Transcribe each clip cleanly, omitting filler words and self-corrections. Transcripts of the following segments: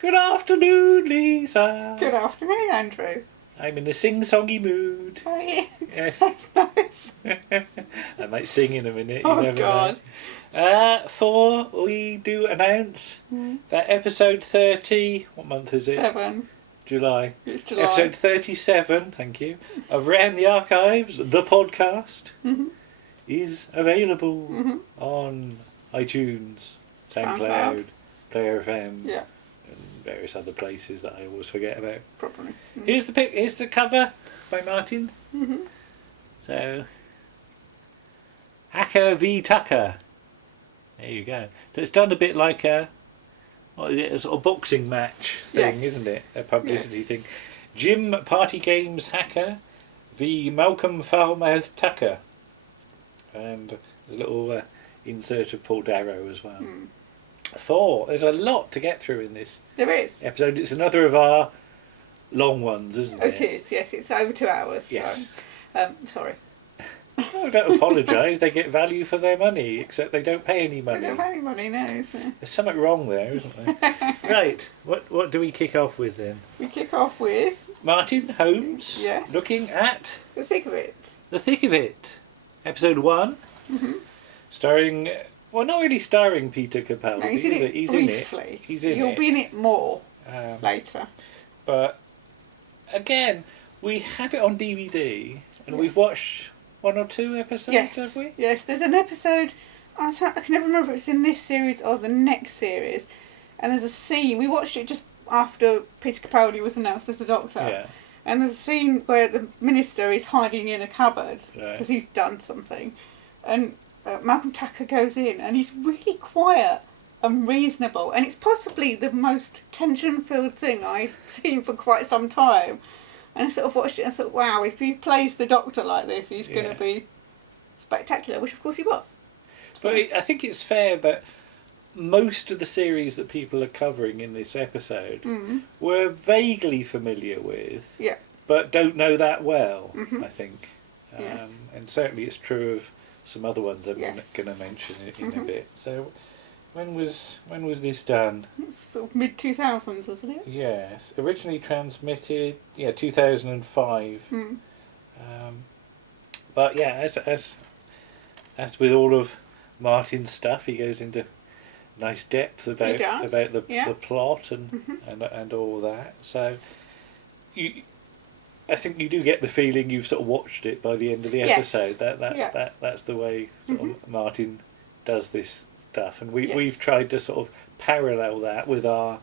Good afternoon, Lisa. Good afternoon, Andrew. I'm in a sing-songy mood. Are you? Yes. That's nice. I might sing in a minute. Oh, you never God. know. We do announce that episode 30, what month is it? 7. July. It's July. Episode 37, thank you, of Round the Archives, the podcast, is available on iTunes, SoundCloud, Player FM, Yeah, and various other places that I always forget about. probably. Here's the cover by Martin. So, Hacker v Tucker. There you go. So it's done a bit like a sort of boxing match thing, Yes. isn't it? A publicity thing. Jim Party Games Hacker v Malcolm Foulmouth Tucker. And there's a little insert of Paul Darrow as well. 4. There's a lot to get through in this There is. episode. It's another of our long ones, isn't it? It is, yes. It's over 2 hours. Yes. So, sorry. Oh, don't apologise. They get value for their money, except they don't pay any I money. don't have any money now, so. There's something wrong there, isn't there? Right. What do we kick off with then? We kick off with Martin Holmes. Yes. Looking at The Thick of It. The Thick of It, episode 1, starring. Well, not really starring Peter Capaldi. No, he's in it He's briefly. in it. He's in You'll it. be in it more later. But again, we have it on DVD, and Yes. we've watched 1 or 2 episodes, Yes. have we? Yes, there's an episode, I can never remember if it's in this series or the next series, and there's a scene, we watched it just after Peter Capaldi was announced as the Doctor, Yeah. and there's a scene where the minister is hiding in a cupboard Right. because he's done something, and Malcolm Tucker goes in, and he's really quiet and reasonable, and it's possibly the most tension-filled thing I've seen for quite some time. And I sort of watched it and thought, wow, if he plays the Doctor like this, he's going to be spectacular, which of course he was. But I think it's fair that most of the series that people are covering in this episode we're vaguely familiar with, Yeah. but don't know that well, I think. Yes. And certainly it's true of some other ones I'm Yes. going to mention in a bit. So when was this done? It's sort of mid-2000s, isn't it? Yes, originally transmitted 2005. But yeah, as with all of Martin's stuff, he goes into nice depth about does, the plot and all that. So I think you do get the feeling you've sort of watched it by the end of the Yes. episode. That's the way sort of Martin does this stuff, and we've tried to sort of parallel that with our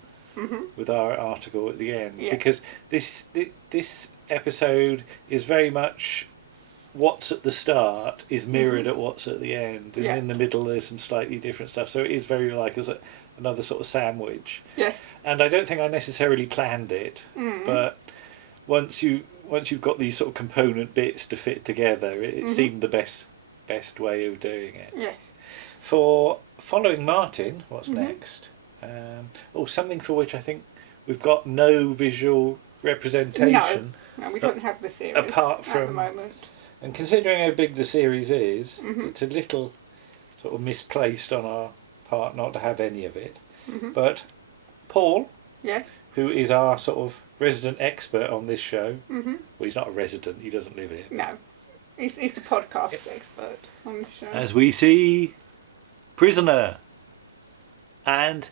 article at the end, because this episode is very much what's at the start is mirrored at what's at the end, and in the middle there's some slightly different stuff, so it is very like as another sort of sandwich. Yes. And I don't think I necessarily planned it, but once you've got these sort of component bits to fit together, it seemed the best way of doing it. Yes. For following Martin, what's next? Something for which I think we've got no visual representation. No, we don't have the series apart at the from- moment. And considering how big the series is, it's a little sort of misplaced on our part not to have any of it. But Paul, Yes. who is our sort of resident expert on this show, well, he's not a resident, he doesn't live here. No. He's the podcast expert on the show. As we see, Prisoner. And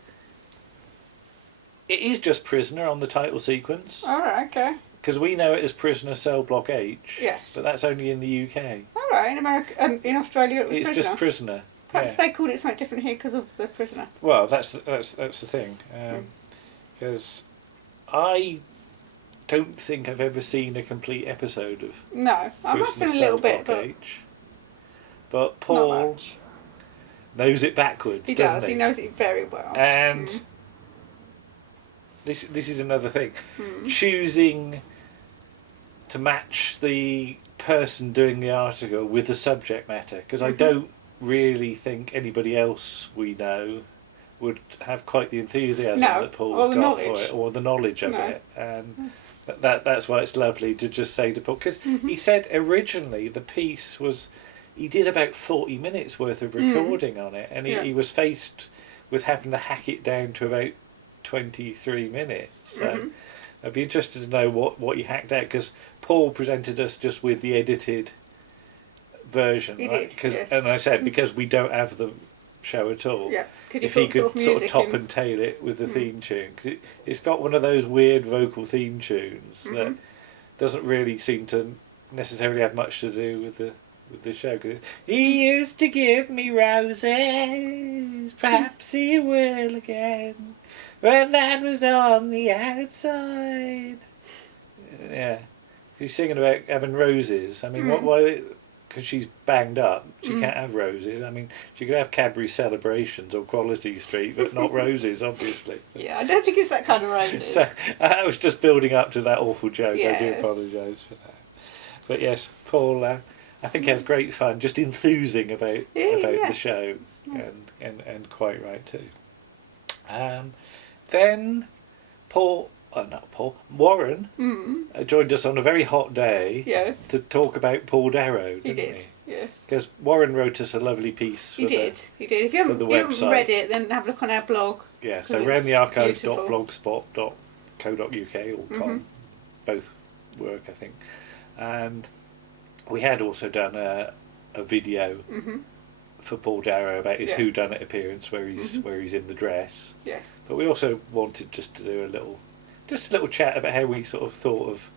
it is just Prisoner on the title sequence, Alright, okay. because we know it as Prisoner Cell Block H. Yes. But that's only in the UK. Alright, in America, in Australia it was It's Prisoner. just Prisoner. Perhaps they called it something different here because of the Prisoner. Well, that's the thing, because I don't think I've ever seen a complete episode of No, I might have Prisoner seen a little Cell bit, Block but H. But not Paul much. knows it backwards, He doesn't does, he knows it very well. And this is another thing. Choosing to match the person doing the article with the subject matter, because I don't really think anybody else we know would have quite the enthusiasm that Paul's got for it, or the knowledge of it, and that's why it's lovely to just say to Paul, because he said originally the piece was, he did about 40 minutes worth of recording on it, and he was faced with having to hack it down to about 23 minutes. So I'd be interested to know what you hacked out, because Paul presented us just with the edited version, He right? did, yes. And I said, because we don't have the show at all, Yeah. Could you if he put could sort of music top in? and tail it with the theme tune, because it's got one of those weird vocal theme tunes that doesn't really seem to necessarily have much to do with the show. Cause he used to give me roses, perhaps he will again, but that was on the outside. Yeah, he's singing about having roses. I mean, why? Because she's banged up, she can't have roses. I mean, she could have Cadbury Celebrations or Quality Street, but not roses, obviously. Yeah, I don't think it's that kind of roses. So I was just building up to that awful joke. I do Yes. apologise for that. But yes, Paul, I think has great fun, just enthusing about the show, and quite right too. Then Warren joined us on a very hot day Yes. to talk about Paul Darrow, He didn't did. he? Yes. Because Warren wrote us a lovely piece. He did. If you haven't, the you haven't website. read it, then have a look on our blog. Yeah, so It's roundthearchives.blogspot.co.uk or com, both work, I think. And we had also done a video for Paul Darrow about his whodunit appearance where he's in the dress. Yes. But we also wanted just to do a little chat about how we sort of thought of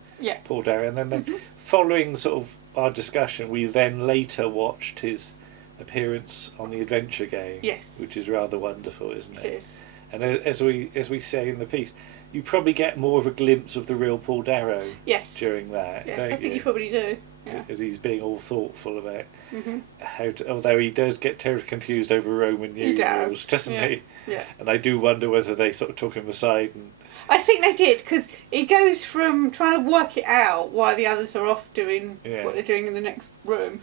Paul Darrow, and then following sort of our discussion, we then later watched his appearance on the Adventure Game, which is rather wonderful, isn't it? It is. And as we say in the piece, you probably get more of a glimpse of the real Paul Darrow during that. Yes, don't I think you probably do. Yeah. As he's being all thoughtful about how to, although he does get terribly confused over Roman numerals, doesn't he? Yeah. And I do wonder whether they sort of took him aside and... I think they did, because it goes from trying to work it out while the others are off doing what they're doing in the next room,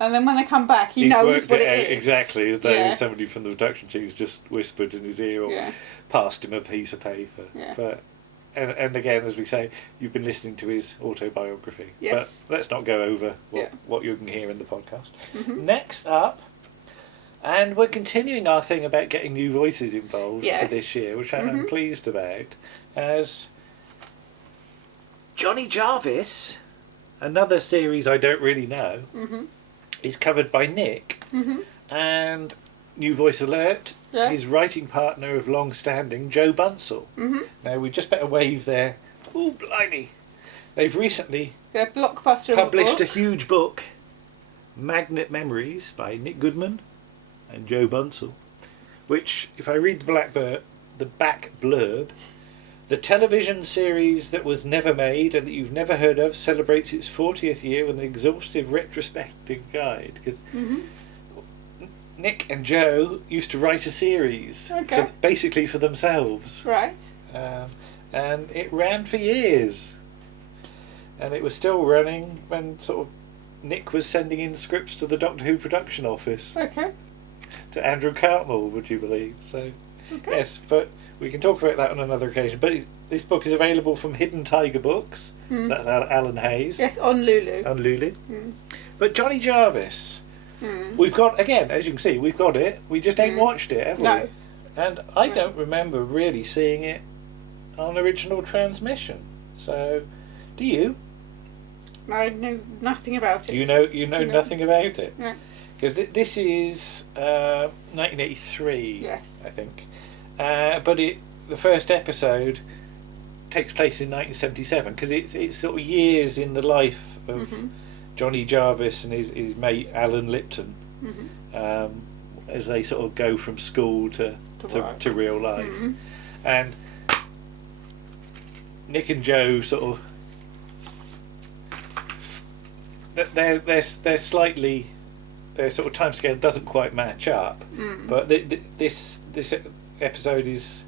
and then when they come back, he knows worked what it out it is. Exactly, as though somebody from the production team's just whispered in his ear or passed him a piece of paper. Yeah. But and again, as we say, you've been listening to his autobiography. Yes. But let's not go over what you can hear in the podcast. Next up, and we're continuing our thing about getting new voices involved for this year, which I'm pleased about, as Johnny Jarvis, another series I don't really know, is covered by Nick, and new voice alert, his writing partner of long standing, Jo Bunsell. Now we just better wave there. Oh, blimey! They've recently Blockbuster published a huge book, Magnet Memories by Nick Goodman and Jo Bunsell, which, if I read the back blurb, the television series that was never made and that you've never heard of celebrates its 40th year with an exhaustive retrospective guide. Because Nick and Jo used to write a series, basically for themselves. Right. And it ran for years. And it was still running when sort of Nick was sending in scripts to the Doctor Who production office. Okay. To Andrew Cartmel, would you believe? So, yes, but we can talk about that on another occasion. But this book is available from Hidden Tiger Books. That's Alan Hayes. Yes, on Lulu. On Lulu. But Johnny Jarvis, we've got, again, as you can see, we've got it. We just ain't watched it, have we? No. And I don't remember really seeing it on original transmission. So, do you? I know nothing about it. You know nothing about it? Yeah. Because this is 1983, Yes. I think. But the first episode takes place in 1977, because it's sort of years in the life of Johnny Jarvis and his mate Alan Lipton, as they sort of go from school to real life. And Nick and Jo sort of they're slightly, their sort of timescale doesn't quite match up, but this episode is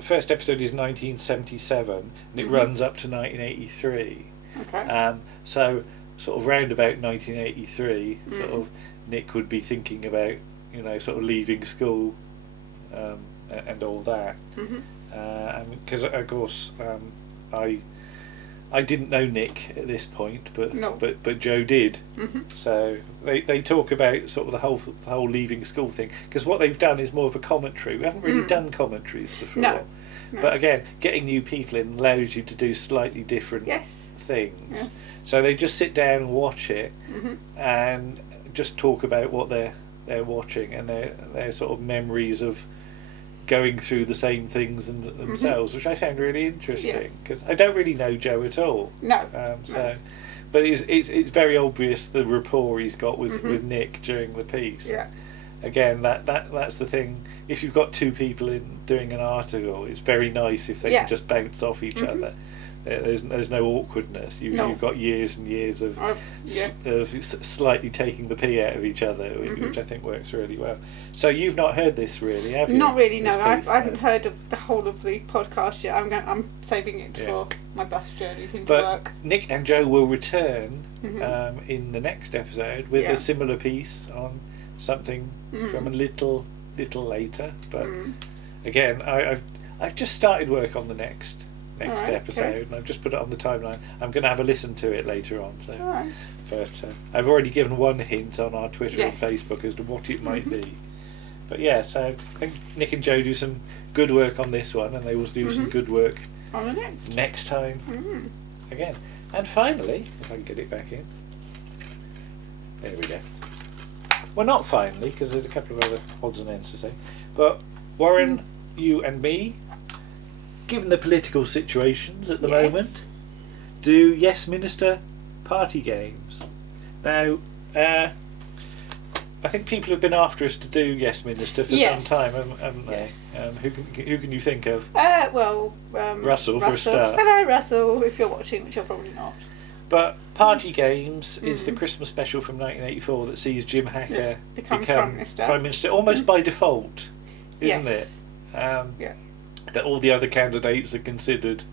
first episode is 1977 and it runs up to 1983. Okay. So sort of round about 1983, sort of Nick would be thinking about sort of leaving school, and all that. Because of course I didn't know Nick at this point, but Jo did. So they talk about sort of the whole leaving school thing, because what they've done is more of a commentary. We haven't really done commentaries before. No. No. But again, getting new people in allows you to do slightly different Yes. things. Yes. So they just sit down and watch it Mhm. and just talk about what they're watching and their sort of memories of going through the same things themselves, which I found really interesting because I don't really know Jo at all. No. So, but it's very obvious the rapport he's got with Nick during the piece. Yeah. Again, that's the thing. If you've got two people in doing an article, it's very nice if they can just bounce off each other. There's no awkwardness. You've got years and years of slightly taking the pee out of each other, which I think works really well. So you've not heard this really, have you? Not really. No, I haven't heard of the whole of the podcast yet. I'm saving it for my bus journeys into work. Nick and Jo will return in the next episode with a similar piece on something from a little later. But again, I've just started work on the next episode, and I've just put it on the timeline. I'm going to have a listen to it later on. So, but I've already given one hint on our Twitter and Facebook as to what it might be. But yeah, so I think Nick and Jo do some good work on this one, and they will do some good work on the next time again. And finally, if I can get it back in, there we go. Well, not finally, because there's a couple of other odds and ends to say. But Warren, you and me, given the political situations at the moment, do Yes Minister party games. Now, I think people have been after us to do Yes Minister for some time, haven't they? Yes. Who can you think of? Russell for a start. Hello, Russell, if you're watching, which you're probably not. But Party Games is the Christmas special from 1984 that sees Jim Hacker become Prime Minister almost by default, isn't it? That all the other candidates are considered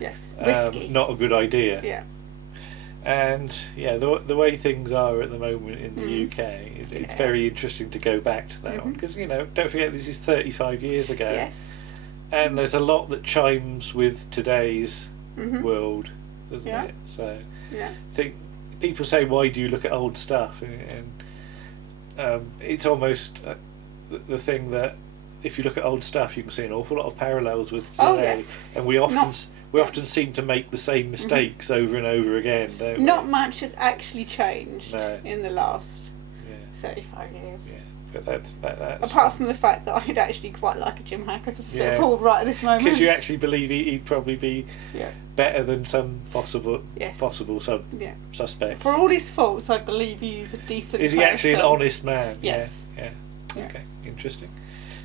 risky. Not a good idea. Yeah. And the way things are at the moment in the UK, it's very interesting to go back to that one because don't forget this is 35 years ago. Yes. And there's a lot that chimes with today's world, doesn't it? So I think people say, why do you look at old stuff? And it's almost the thing that if you look at old stuff, you can see an awful lot of parallels with today. And we often seem to make the same mistakes over and over again, don't we? Not much has actually changed in the last 35 years. Yeah. But that's apart from the fact that I'd actually quite like a Jim Hacker to sort of pull right at this moment. Because you actually believe he'd probably be better than some possible suspects. For all his faults, I believe he's a decent person. Is he actually an honest man? Yes. Yeah. Okay, interesting.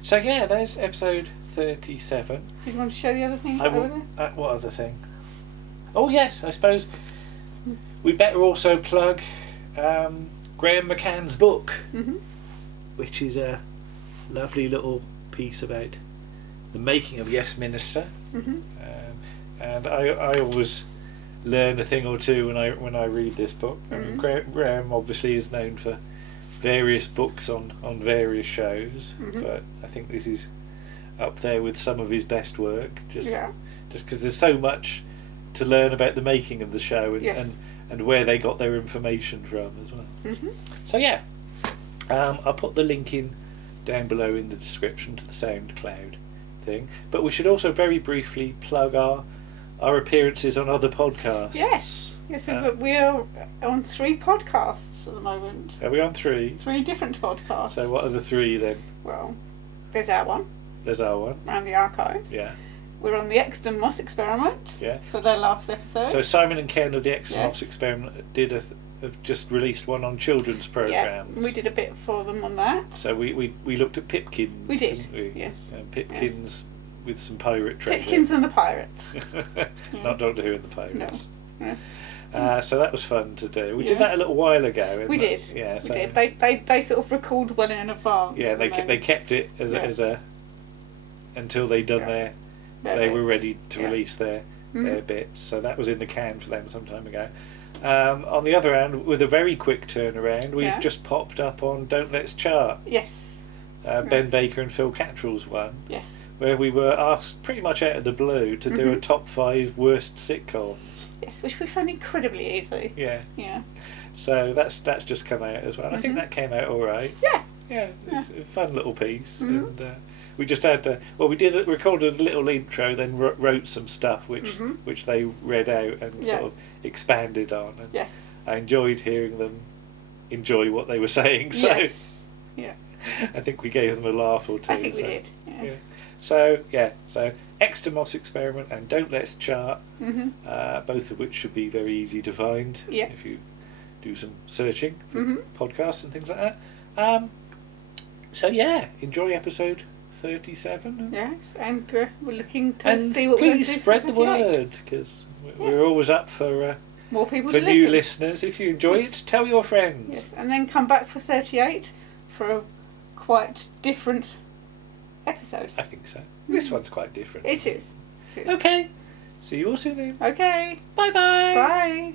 So there's episode 37. Do you want to show the other thing? What other thing? Oh yes, I suppose we'd better also plug Graham McCann's book, which is a lovely little piece about the making of Yes Minister. And I always learn a thing or two when I read this book. I mean, Graham obviously is known for various books on various shows, but I think this is up there with some of his best work. Just because there's so much to learn about the making of the show and where they got their information from as well. So I'll put the link in down below in the description to the SoundCloud thing. But we should also very briefly plug our appearances on other podcasts. Yes, we're on 3 podcasts at the moment. Are we on 3? 3 different podcasts. So what are the 3 then? Well, there's our one. Around the Archives. Yeah. We're on the Exton Moss Experiment. Yeah. For their last episode. So Simon and Ken of the Exton Moss Experiment have just released one on children's programmes. Yeah, we did a bit for them on that. So we looked at Pipkins. We did. Didn't we? Yes. Pipkins with some pirate treasure. Pipkins and the Pirates. Not Doctor Who and the Pirates. No. So that was fun to do. We did that a little while ago. We did. Yeah. We did. They sort of recalled well in advance. Yeah, they kept it as a until they'd done they were ready to release their bits. So that was in the can for them some time ago. On the other hand, with a very quick turnaround, we've just popped up on Don't Let's Chart. Yes. Ben Baker and Phil Cattrall's one. Yes. Where we were asked pretty much out of the blue to do a top 5 worst sitcoms. Yes, which we found incredibly easy. Yeah. Yeah. So that's just come out as well. I think that came out all right. Yeah. Yeah, it's a fun little piece, and we just had to. Well, we recorded a little intro, then wrote some stuff which they read out and sort of expanded on. And yes. I enjoyed hearing them enjoy what they were saying. So Yes. Yeah. I think we gave them a laugh or two. I think we did. Yeah. So Exeter Moss Experiment and Don't Let's Chart, both of which should be very easy to find if you do some searching for podcasts and things like that. So enjoy episode 37. Yes, and we're looking to see what please we're going to do. spread the word, because we're always up for more people for to new listen. listeners. If you enjoy it, tell your friends. Yes, and then come back for 38 for a quite different episode. I think so. This one's quite different. It is. Okay. See you all soon then. Okay. Bye-bye. Bye.